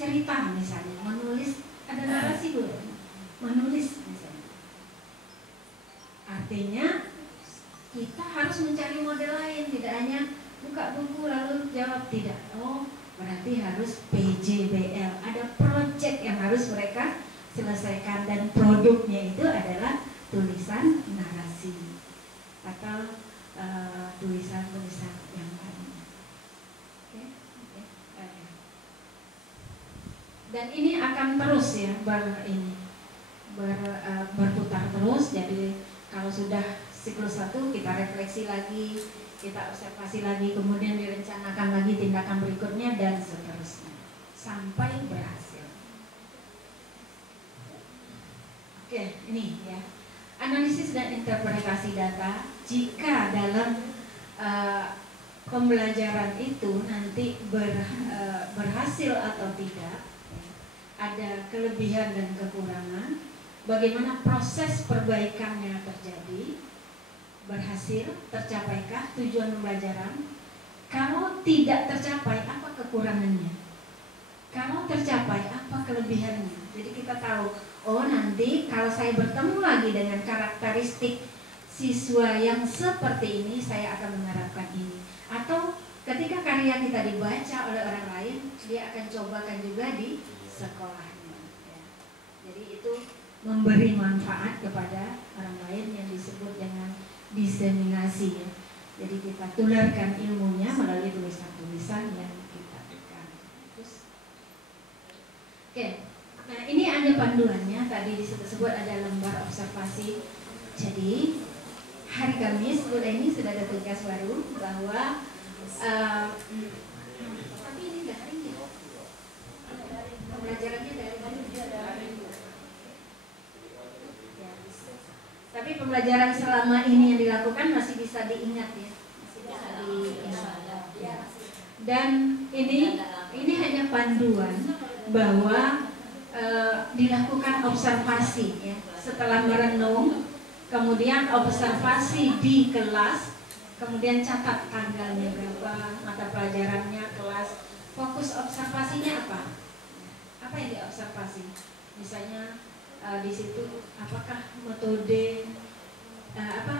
cerita misalnya, menulis, ada narasi Bu, menulis misalnya. Artinya kita harus mencari model lain, tidak hanya buka buku lalu jawab, tidak. Oh, berarti harus PJBL, ada project yang harus mereka selesaikan, dan produknya itu adalah tulisan narasi atau tulisan-tulisan yang lainnya. Dan ini akan terus ya berputar terus. Jadi kalau sudah siklus 1 kita refleksi lagi, kita observasi lagi, kemudian direncanakan lagi tindakan berikutnya dan seterusnya sampai berhasil. Oke, ini ya. Analisis dan interpretasi data. Jika dalam pembelajaran itu nanti berhasil atau tidak, ada kelebihan dan kekurangan, bagaimana proses perbaikannya terjadi, berhasil, tercapaikah tujuan pembelajaran? Kalau tidak tercapai, apa kekurangannya? Kalau tercapai, apa kelebihannya? Jadi kita tahu, oh nanti kalau saya bertemu lagi dengan karakteristik siswa yang seperti ini, saya akan menerapkan ini. Atau ketika karya kita dibaca oleh orang lain, dia akan cobakan juga di sekolahnya. Ya. Jadi itu memberi manfaat kepada orang lain yang disebut dengan diseminasi. Ya. Jadi kita tularkan ilmunya melalui tulisan-tulisan yang kita berikan. Terus, oke. Nah ini ada panduannya, tadi disebut ada lembar observasi. Jadi hari Kamis bulan ini sudah ada tugas baru bahwa tapi ini nggak hari ini, pembelajarannya dari ya, tapi pembelajaran selama ini yang dilakukan masih bisa diingat ya, masih bisa diingat. Ya. Dan ini hanya panduan bahwa dilakukan observasi ya, setelah merenung, kemudian observasi di kelas, kemudian catat tanggalnya berapa, mata pelajarannya, kelas, fokus observasinya apa? Apa yang diobservasi? Misalnya di situ apakah metode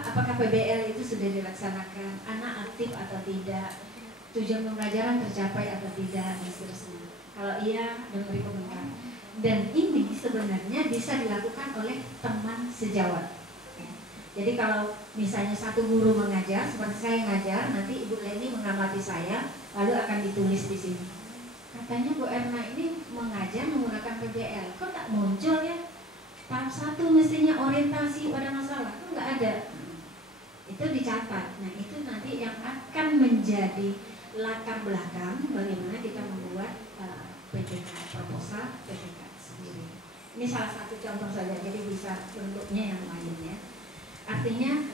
apakah PBL itu sudah dilaksanakan, anak aktif atau tidak, tujuan pembelajaran tercapai atau tidak, dan seterusnya. Kalau iya, memberi komentar. Dan ini sebenarnya bisa dilakukan oleh teman sejawat. Jadi kalau misalnya satu guru mengajar, seperti saya ngajar, nanti Ibu Leni mengamati saya, lalu akan ditulis di sini. Katanya Bu Erna ini mengajar menggunakan PBL, kok tak muncul ya? Tahap 1 mestinya orientasi pada masalah, kok nggak ada? Itu dicatat. Nah itu nanti yang akan menjadi latar belakang bagaimana kita membuat PPK, proposal PPK sendiri. Ini salah satu contoh saja, jadi bisa bentuknya yang lain ya. Artinya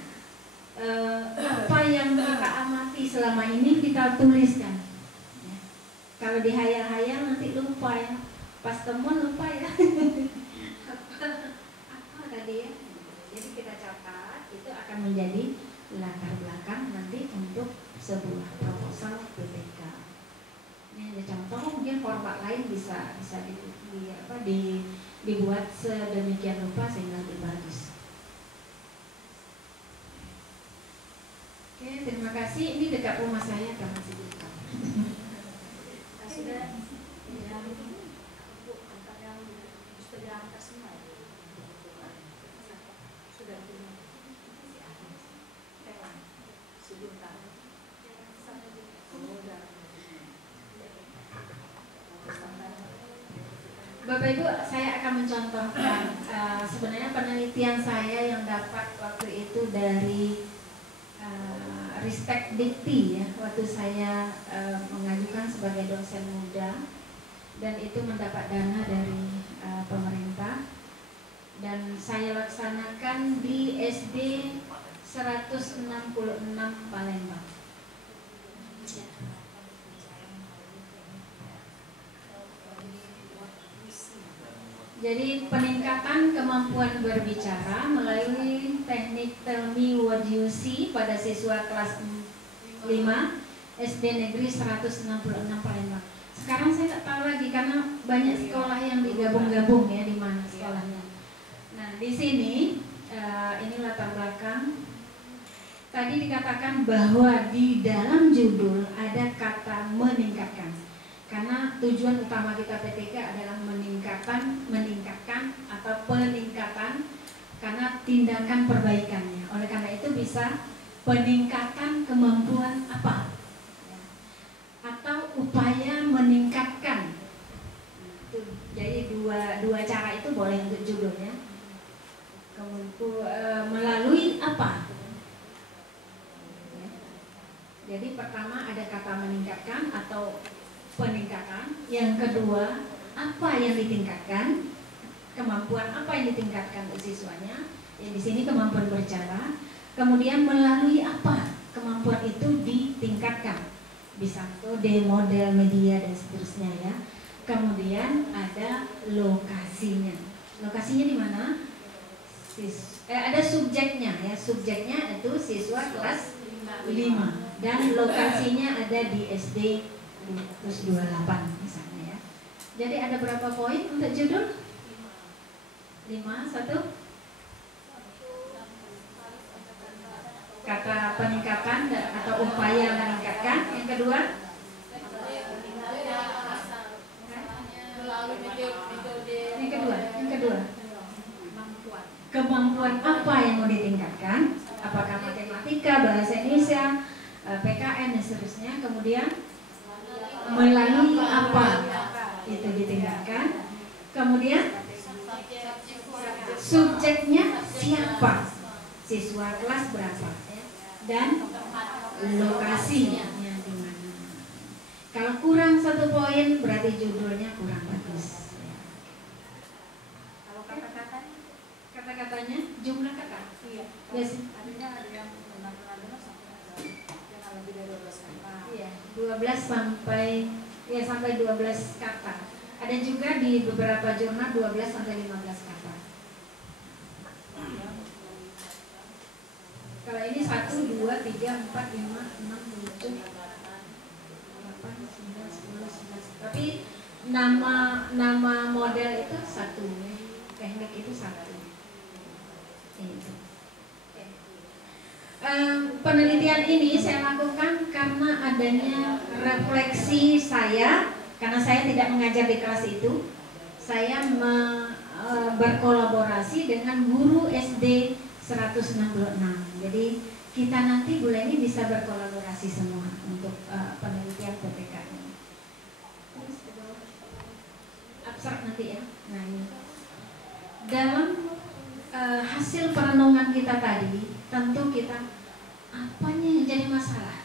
apa yang kita amati selama ini kita tuliskan ya. Kalau dihayal-hayal nanti lupa ya, pas temuan lupa ya. apa tadi ya, jadi kita catat, itu akan menjadi latar belakang nanti untuk sebuah proposal PPK. Ini ada contoh, mungkin format lain bisa dibuat sedemikian rupa sehingga lebih bagus. Oke, terima kasih. Ini dekat rumah saya, Taman Sibukan. Sudah yang untuk angkat yang sudah diangkat semua ya. Sudah Sibukan. Bapak Ibu, saya akan mencontohkan sebenarnya penelitian saya yang dapat waktu itu dari Ristek Dikti ya, waktu saya mengajukan sebagai dosen muda, dan itu mendapat dana dari pemerintah, dan saya laksanakan di SD 166 Palembang. Jadi peningkatan kemampuan berbicara melalui teknik Tell Me What You See pada siswa kelas 5 SD Negeri 166 Palembang. sekarang saya tak tahu lagi karena banyak sekolah yang digabung-gabung ya di mana sekolahnya. Nah di sini ini latar belakang. Tadi dikatakan bahwa di dalam judul ada kata meningkatkan. Karena tujuan utama kita PTK adalah meningkatkan atau peningkatan karena tindakan perbaikannya. Oleh karena itu bisa peningkatan kemampuan apa? Atau upaya meningkatkan. Jadi dua cara itu boleh untuk judulnya. Melalui apa? Jadi pertama ada kata meningkatkan atau peningkatan. Yang kedua, apa yang ditingkatkan? Kemampuan apa yang ditingkatkan untuk siswanya? Ya, di sini kemampuan berbicara. Kemudian melalui apa kemampuan itu ditingkatkan? Bisa metode, model, media dan seterusnya ya. Kemudian ada lokasinya. Lokasinya di mana? Ada subjeknya ya. Subjeknya itu siswa kelas 5 dan lokasinya ada di SD 28 misalnya ya. Jadi ada berapa poin untuk judul? 5, 1 kata peningkatan atau upaya meningkatkan. Yang kedua kemampuan apa yang mau ditingkatkan? Apakah matematika, bahasa Indonesia, PKN dan seterusnya. Kemudian melalui apa itu ditingkatkan. Kemudian subjeknya siapa, siswa kelas berapa ya? Dan lokasinya di mana. Kalau kurang 1 poin berarti judulnya kurang bagus ya. Kalau kata-katanya jumlah kata. Iya. Yes. Artinya ada yang benar-benar sampai jangan lebih dari 12 kata. Iya, 12 sampai 12 kata. Ada juga di beberapa jurnal 12 sampai 15 kata. Kalau ini 1, 2, 3, 4, 5, 6, 7, 8, 9, 10, 11. Tapi nama model itu 1, teknik itu 1. Itu. Penelitian ini saya lakukan karena adanya refleksi saya, karena saya tidak mengajar di kelas itu. Saya berkolaborasi dengan guru SD 166. Jadi kita nanti bulan ini bisa berkolaborasi semua untuk penelitian PPK ini. Abstrak nanti ya. Nah ini dalam hasil perenungan kita tadi, tentu kita apanya yang jadi masalah.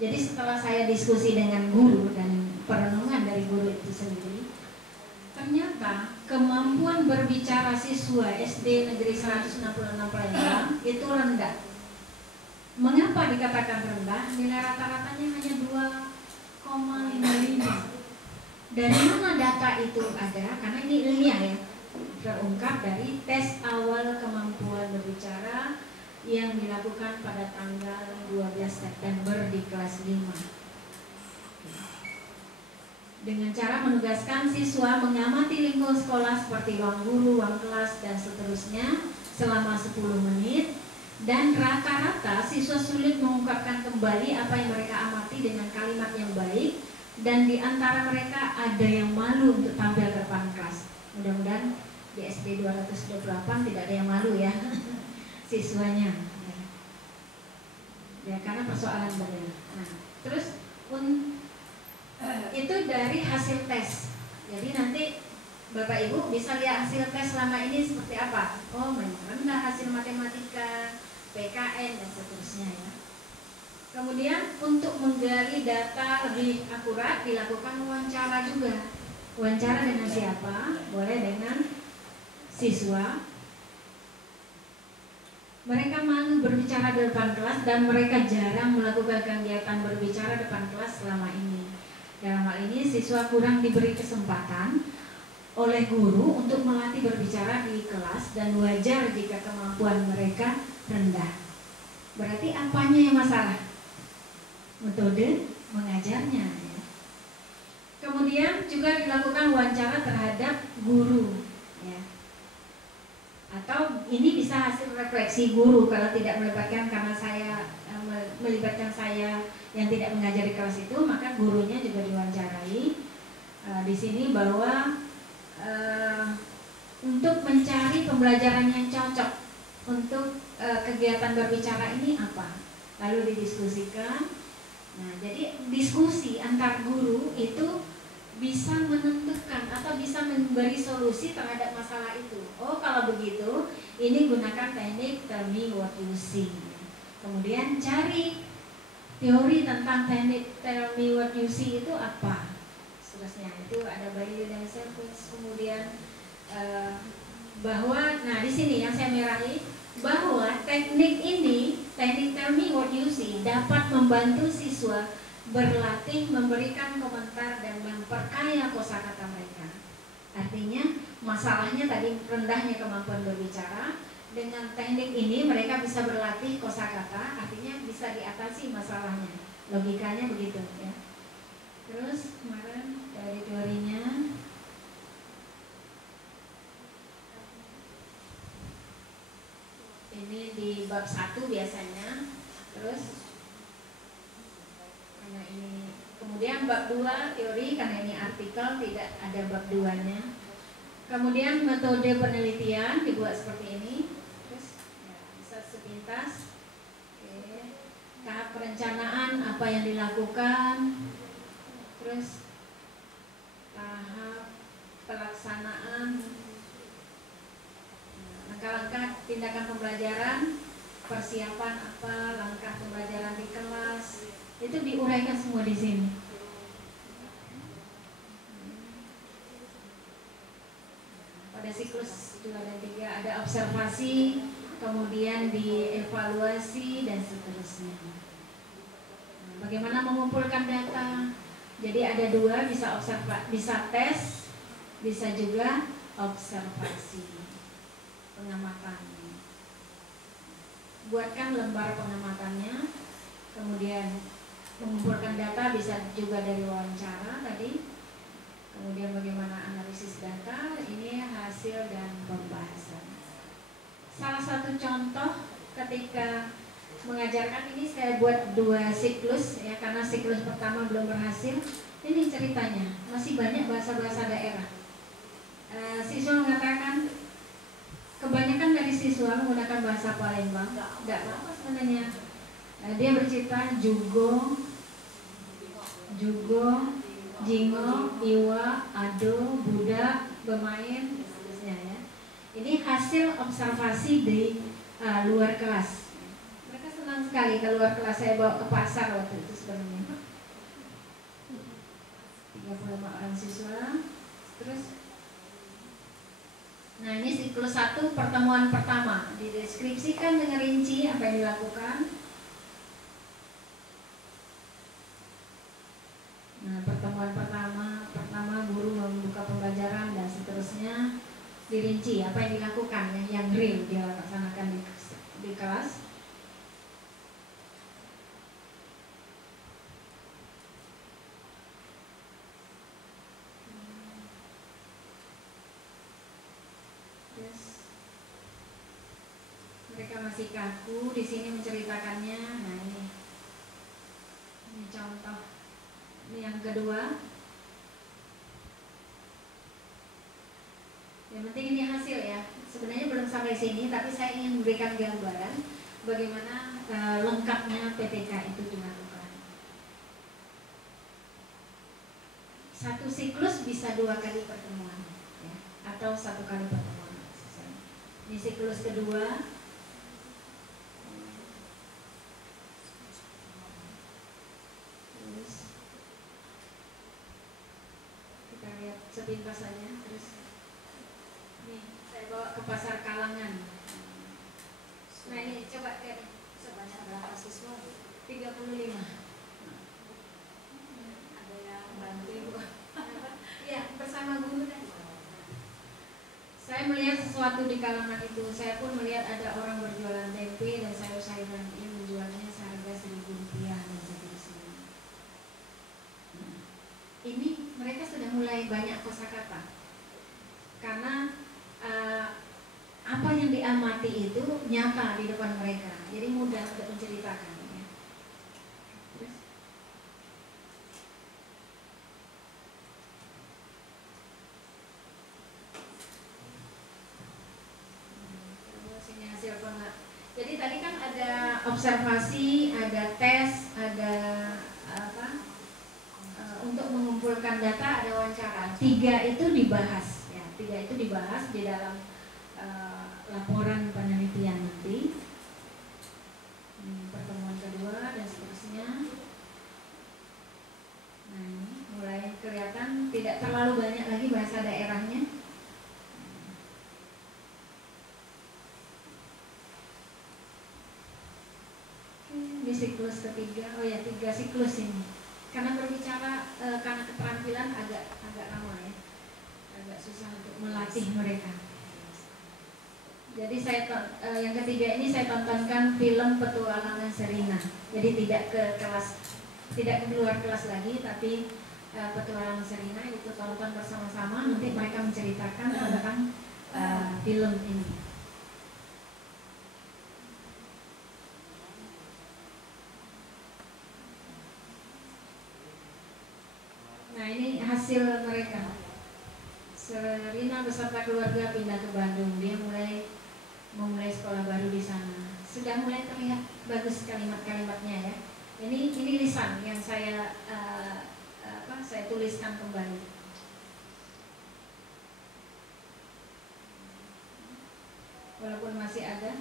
Jadi setelah saya diskusi dengan guru dan perenungan dari guru itu sendiri, ternyata kemampuan berbicara siswa SD Negeri 166 Palembang itu rendah. Mengapa dikatakan rendah? Nilai rata-ratanya hanya 2,55. Dari mana data itu ada? Karena ini ilmiah ya, terungkap dari tes awal kemampuan berbicara yang dilakukan pada tanggal 12 September di kelas 5. Dengan cara menugaskan siswa mengamati lingkungan sekolah seperti ruang guru, ruang kelas, dan seterusnya selama 10 menit. Dan rata-rata siswa sulit mengungkapkan kembali apa yang mereka amati dengan kalimat yang baik. Dan di antara mereka ada yang malu untuk tampil ke depan kelas. Mudah-mudahan di SD 228 tidak ada yang malu ya siswanya. Ya karena persoalan berbeda. Nah, terus itu dari hasil tes. Jadi nanti Bapak Ibu bisa lihat hasil tes selama ini seperti apa. Oh, memang rendah hasil matematika, PKN dan seterusnya ya. Kemudian untuk menggali data lebih akurat dilakukan wawancara juga. Wawancara dengan siapa? Boleh dengan siswa. Mereka malu berbicara di depan kelas dan mereka jarang melakukan kegiatan berbicara depan kelas selama ini. Dalam hal ini siswa kurang diberi kesempatan oleh guru untuk melatih berbicara di kelas dan wajar jika kemampuan mereka rendah. Berarti apanya yang masalah? Metode mengajarnya ya. Kemudian juga dilakukan wawancara terhadap guru, ya. Atau ini bisa hasil refleksi guru kalau tidak melibatkan, karena melibatkan saya yang tidak mengajar di kelas itu, maka gurunya juga diwawancarai. Di sini bahwa untuk mencari pembelajaran yang cocok untuk kegiatan berbicara ini apa, lalu didiskusikan. Nah, jadi diskusi antar guru itu bisa menentukan atau bisa memberi solusi terhadap masalah itu. Oh, kalau begitu, ini gunakan teknik tell me what you see. Kemudian cari teori tentang teknik tell me what you see itu apa. Seterusnya itu ada value dan sequence. Kemudian bahwa, nah di sini yang saya merahi, bahwa teknik ini, teknik tell me what you see, dapat membantu siswa berlatih memberikan komentar dan memperkaya kosakata mereka. Artinya masalahnya tadi rendahnya kemampuan berbicara, dengan teknik ini mereka bisa berlatih kosakata, artinya bisa diatasi masalahnya. Logikanya begitu, ya. Terus kemarin dari teorinya ini di bab 1 biasanya. Terus karena ini, kemudian bab 2 teori, karena ini artikel tidak ada bab 2-nya. Kemudian metode penelitian dibuat seperti ini. Terus ya, bisa sepintas. Oke. Tahap perencanaan apa yang dilakukan. Terus tahap pelaksanaan, langkah-langkah tindakan pembelajaran, persiapan apa, langkah pembelajaran di kelas, itu diuraikan semua di sini. Pada siklus 2 dan 3 ada observasi, kemudian dievaluasi dan seterusnya. Bagaimana mengumpulkan data? Jadi ada 2, bisa bisa tes, bisa juga observasi, pengamatan. Buatkan lembar pengamatannya, kemudian mengumpulkan data bisa juga dari wawancara tadi. Kemudian bagaimana analisis data, ini hasil dan pembahasan. Salah satu contoh ketika mengajarkan ini saya buat 2 siklus, ya, karena siklus pertama belum berhasil. Ini ceritanya, masih banyak bahasa-bahasa daerah. Siswa mengatakan, kebanyakan dari siswa menggunakan bahasa Palembang, tidak apa sebenarnya. Dia bercerita jugo, jingo, iwa, ado, budak, bermain, seterusnya, ya. Ini hasil observasi di luar kelas. Mereka senang sekali keluar kelas, saya bawa ke pasar waktu itu sebenarnya. 35 orang siswa. Terus, nah ini siklus 1 pertemuan pertama, dideskripsikan dengan rinci apa yang dilakukan. Nah, pertemuan pertama guru membuka pembelajaran dan seterusnya, dirinci apa yang dilakukan, yang real dia laksanakan di kelas. Terus mereka masih kaku, di sini menceritakannya. Nah ini contoh. Ini yang kedua. Yang penting ini hasil, ya. Sebenarnya belum sampai sini, tapi saya ingin memberikan gambaran bagaimana lengkapnya PPK itu dilakukan. Satu siklus bisa 2 kali pertemuan, ya, atau 1 kali pertemuan. Ini siklus kedua. Sepintas saja. Terus nih saya bawa ke pasar Kalangan. Nah ini coba lihat sebanyak berapa siswa? 35. Ada yang bantu? Iya, bersama guru kan. Saya melihat sesuatu di Kalangan itu. Saya pun melihat ada orang berjualan tempe dan sayur-sayuran, yang menjualnya seharga Rp1.000 dan seterusnya. Ini mereka sudah mulai banyak kosakata karena apa yang diamati itu nyata di depan mereka, jadi mudah untuk menceritakan. Ya. Terus, ini hasil pengat. Jadi tadi kan ada observasi, ada tes, ada apa? Untuk mengumpulkan data ada wawancara. 3 itu dibahas, ya. 3 itu dibahas di dalam laporan penelitian nanti. Pertemuan kedua dan seterusnya. Nah ini mulai kelihatan tidak terlalu banyak lagi bahasa daerahnya. Ini siklus ketiga. Oh ya, 3 siklus ini. Karena berbicara karena keterampilan agak lama ya, agak susah untuk melatih mereka. Jadi yang ketiga ini saya tontonkan film Petualangan Sherina. Jadi tidak ke kelas, tidak keluar kelas lagi, tapi Petualangan Sherina itu tonton bersama-sama. Nanti mereka menceritakan tentang film ini. Nah ini hasil mereka. Sherina beserta keluarga pindah ke Bandung. Dia memulai sekolah baru di sana. Sudah mulai terlihat bagus kalimat-kalimatnya ya. Ini lisan yang saya tuliskan kembali. Walaupun masih ada.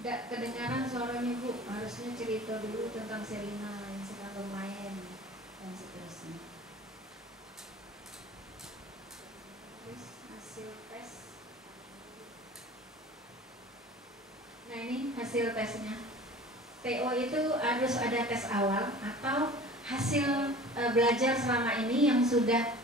Tidak kedengaran suaranya Bu. Harusnya cerita dulu tentang Sherina yang sedang bermain dan seterusnya. Terus hasil tes. Nah ini hasil tesnya. TO itu harus ada tes awal atau hasil belajar selama ini yang sudah